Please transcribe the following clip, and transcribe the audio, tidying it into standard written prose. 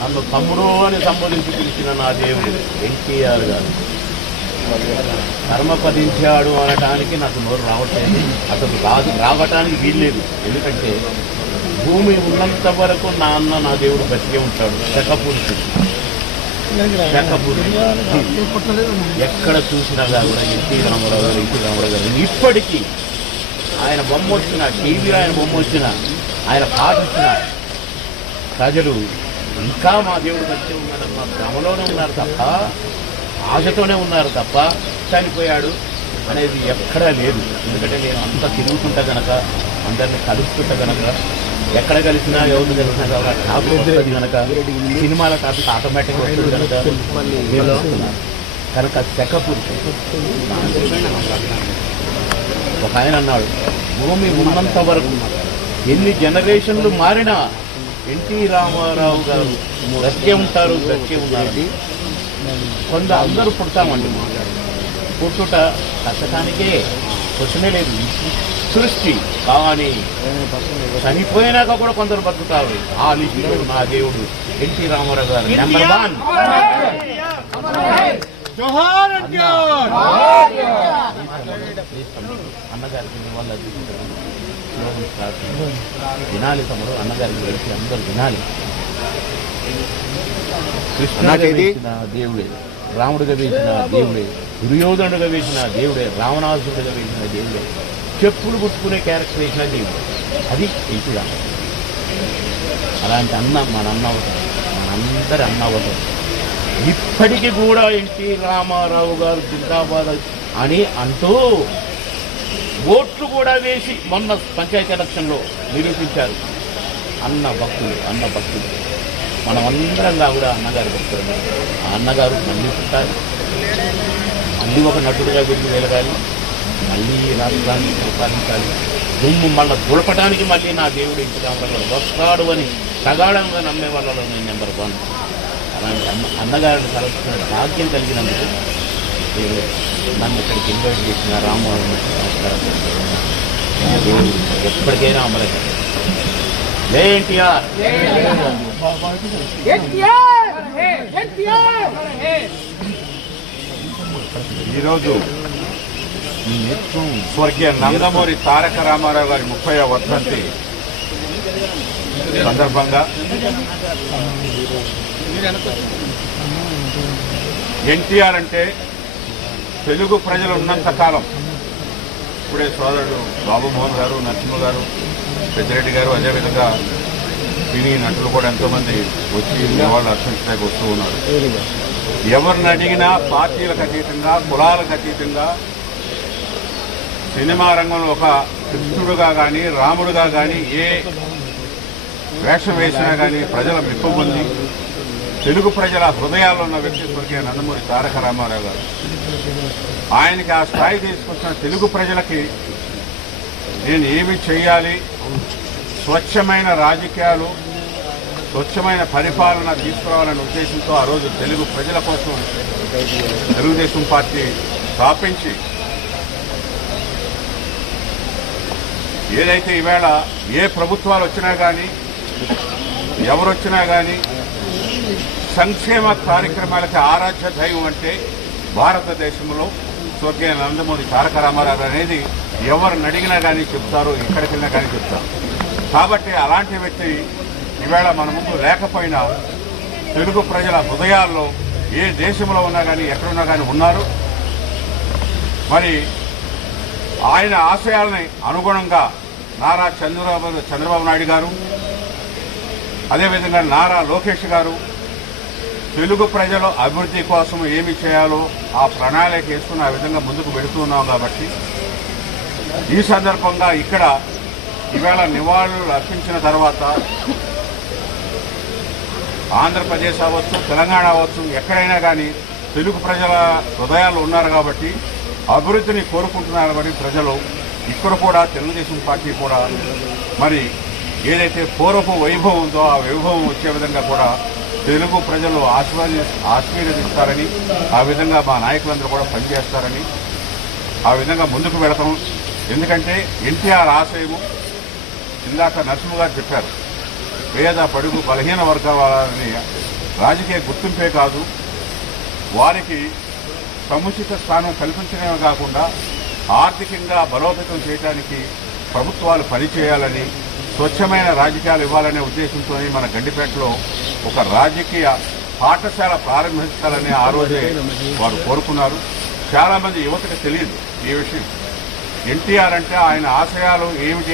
నన్ను తమ్ముడు అని సంబోధించి పిలిచిన నా దేవుడు ఎన్టీఆర్ గారు కర్మపదించాడు అనటానికి నాకు నోరు రావట్లేదు. అసలు రావటానికి వీల్లేదు. ఎందుకంటే భూమి ఉన్నంత వరకు నా దేవుడు బతికే ఉంటాడు. శకపురుషుడు ఎక్కడ చూసినా కూడా ఎన్టీ రామారావు గారు ఇప్పటికీ ఆయన బొమ్మ వచ్చిన, టీవీలో ఆయన బొమ్మ వచ్చిన, ఆయన పాట వచ్చిన ప్రజలు ఇంకా మా దేవుడు బతికే ఉన్నాడు, మా భ్రమలోనే ఉన్నారు తప్ప, ఆశతోనే ఉన్నారు తప్ప చనిపోయాడు అనేది ఎక్కడా లేదు. ఎందుకంటే నేను అంతా తిరుగుతుంటా కనుక, అందరినీ కలుస్తుంటా కనుక, ఎక్కడ కలిసినా ఎవరు కలిసినా కాబట్టి టాపిక్ వస్తుంది కనుక, సినిమాల టాపిక్ ఆటోమేటిక్గా వస్తుంది కనుక నేను వస్తున్నాను కనుక శకపురుషుడు. ఒక ఆయన అన్నాడు, భూమి ఉన్నంత వరకు ఎన్ని జనరేషన్లు మారినా ఎన్టీ రామారావు గారు బ్రతికే ఉంటారు, బ్రతికే ఉన్నారు. కొంత అందరూ పుడతామండి, పుట్టుట కష్టటానికే క్వశ్చనే లేదు, సృష్టి. కానీ చనిపోయినాక కూడా కొందరు బతుకుతారు. ఆ లిస్టులో నా దేవుడు ఎన్టీ రామారావు గారు నెంబర్ 1. అన్నగారికి వాళ్ళు వినాలి తమ్ముడు, అన్నగారికి కలిసి అందరూ వినాలి. కృష్ణుడిగా వేసిన దేవుడే, రాముడిగా వేసిన దేవుడే, దుర్యోధనుడిగా వేసిన దేవుడే, రావణాసురుడిగా వేసిన దేవుడే, చెప్పులు పుట్టుకునే క్యారెక్టర్ వేసిన దేవుడు. అది ఎన్టీ రామారావు. అలాంటి అన్న మనందరి అన్న అవుతారు. ఇప్పటికీ కూడా ఎన్టీ రామారావు గారు జిందాబాద్ అని అంటూ ఓట్లు కూడా వేసి మొన్న పంచాయతీ ఎలక్షన్లో నిరూపించారు. అన్న భక్తులు మనమందరంగా కూడా అన్నగారు భక్తులు. ఆ అన్నగారు మళ్ళీ పుట్టాలి, మళ్ళీ ఒక నటుడుగా వెలగాలి, మళ్ళీ రాష్ట్రాన్ని పరిపాలించాలి. దుమ్ము మళ్ళీ దులపడానికి మళ్ళీ నా దేవుడు ఎన్టీ రామారావు వస్తాడు అని సగాఢంగా నమ్మే వాళ్ళలో నేను నెంబర్ 1. అలాంటి అన్నగారిని కలుసుకున్న భాగ్యం కలిగినందుకు నన్ను ఇక్కడికి ఇన్వైట్ చేసిన రామ్మోహన్ దేవుడు ఎప్పటికైనా అమలైన ఎన్టీఆర్. ఈరోజు స్వర్గీయ నందమూరి తారక రామారావు గారి 30వ వర్ధంతి సందర్భంగా ఎన్టీఆర్ అంటే తెలుగు ప్రజలు ఉన్నంత కాలం, ఇప్పుడే సోదరుడు బాబుమోహన్ గారు, నరసింహ గారు, పెద్దిరెడ్డి గారు, అదేవిధంగా సినీ నటులు కూడా ఎంతోమంది వచ్చి వాళ్ళు అర్చించడానికి వస్తూ ఉన్నారు. ఎవరిని అడిగినా పార్టీలకు అతీతంగా, కులాలకు అతీతంగా సినిమా రంగంలో ఒక కృష్ణుడుగా కానీ, రాముడుగా కానీ, ఏ వేషం వేసినా కానీ ప్రజల మెప్పు పొంది తెలుగు ప్రజల హృదయాల్లో ఉన్న వ్యక్తి స్వర్గీయ నందమూరి తారక రామారావు గారు. ఆయనకి ఆ స్థాయి తీసుకొచ్చిన తెలుగు ప్రజలకి నేను ఏమి చేయాలి, స్వచ్ఛమైన రాజకీయాలు, స్వచ్ఛమైన పరిపాలన తీసుకురావాలనే ఉద్దేశంతో ఆ రోజు తెలుగు ప్రజల కోసం తెలుగుదేశం పార్టీ స్థాపించి ఏదైతే ఈవేళ ఏ ప్రభుత్వాలు వచ్చినా కానీ, ఎవరొచ్చినా కానీ సంక్షేమ కార్యక్రమాలకి ఆరాధ్య దైవం అంటే భారతదేశంలో స్వర్గీయ నందమూరి తారక రామారావు అనేది ఎవరిని అడిగినా కానీ చెప్తారు, ఎక్కడికి వెళ్ళినా కానీ చెప్తారు. కాబట్టి అలాంటి వ్యక్తి ఈవేళ మన ముందు లేకపోయినా తెలుగు ప్రజల హృదయాల్లో ఏ దేశంలో ఉన్నా కానీ, ఎక్కడున్నా కానీ ఉన్నారు. మరి ఆయన ఆశయాలని అనుగుణంగా నారా చంద్రబాబు నాయుడు గారు, అదేవిధంగా నారా లోకేష్ గారు తెలుగు ప్రజల అభివృద్ధి కోసం ఏమి చేయాలో ఆ ప్రణాళిక వేసుకుని ఆ విధంగా ముందుకు వెళుతున్నాం. కాబట్టి ఈ సందర్భంగా ఇక్కడ ఈవేళ నివాళులు అర్పించిన తర్వాత ఆంధ్రప్రదేశ్ అవ్వచ్చు, తెలంగాణ అవ్వచ్చు, ఎక్కడైనా కానీ తెలుగు ప్రజల హృదయాలు ఉన్నారు కాబట్టి, అభివృద్ధిని కోరుకుంటున్నారు కాబట్టి ప్రజలు ఇక్కడ కూడా తెలుగుదేశం పార్టీ కూడా మరి ఏదైతే పూర్వపు వైభవం ఉందో ఆ వైభవం వచ్చే విధంగా కూడా తెలుగు ప్రజలు ఆశీర్వదిస్తారని, ఆ విధంగా మా నాయకులందరూ కూడా పనిచేస్తారని, ఆ విధంగా ముందుకు వెళతాం. ఎందుకంటే ఎన్టీఆర్ ఆశయము ఇందాక నరసింహ గారు చెప్పారు, పేద బడుగు బలహీన వర్గాలని రాజకీయ గుర్తింపే కాదు, వారికి సముచిత స్థానం కల్పించడమే కాకుండా ఆర్థికంగా బలోపేతం చేయడానికి ప్రభుత్వాలు పనిచేయాలని, స్వచ్ఛమైన రాజకీయాలు ఇవ్వాలనే ఉద్దేశంతో మన గండిపేటలో ఒక రాజకీయ పాఠశాల ప్రారంభించాలని ఆ రోజే వారు కోరుకున్నారు. చాలా మంది యువతకు తెలియదు ఈ విషయం. ఎన్టీఆర్ అంటే ఆయన ఆశయాలు ఏమిటి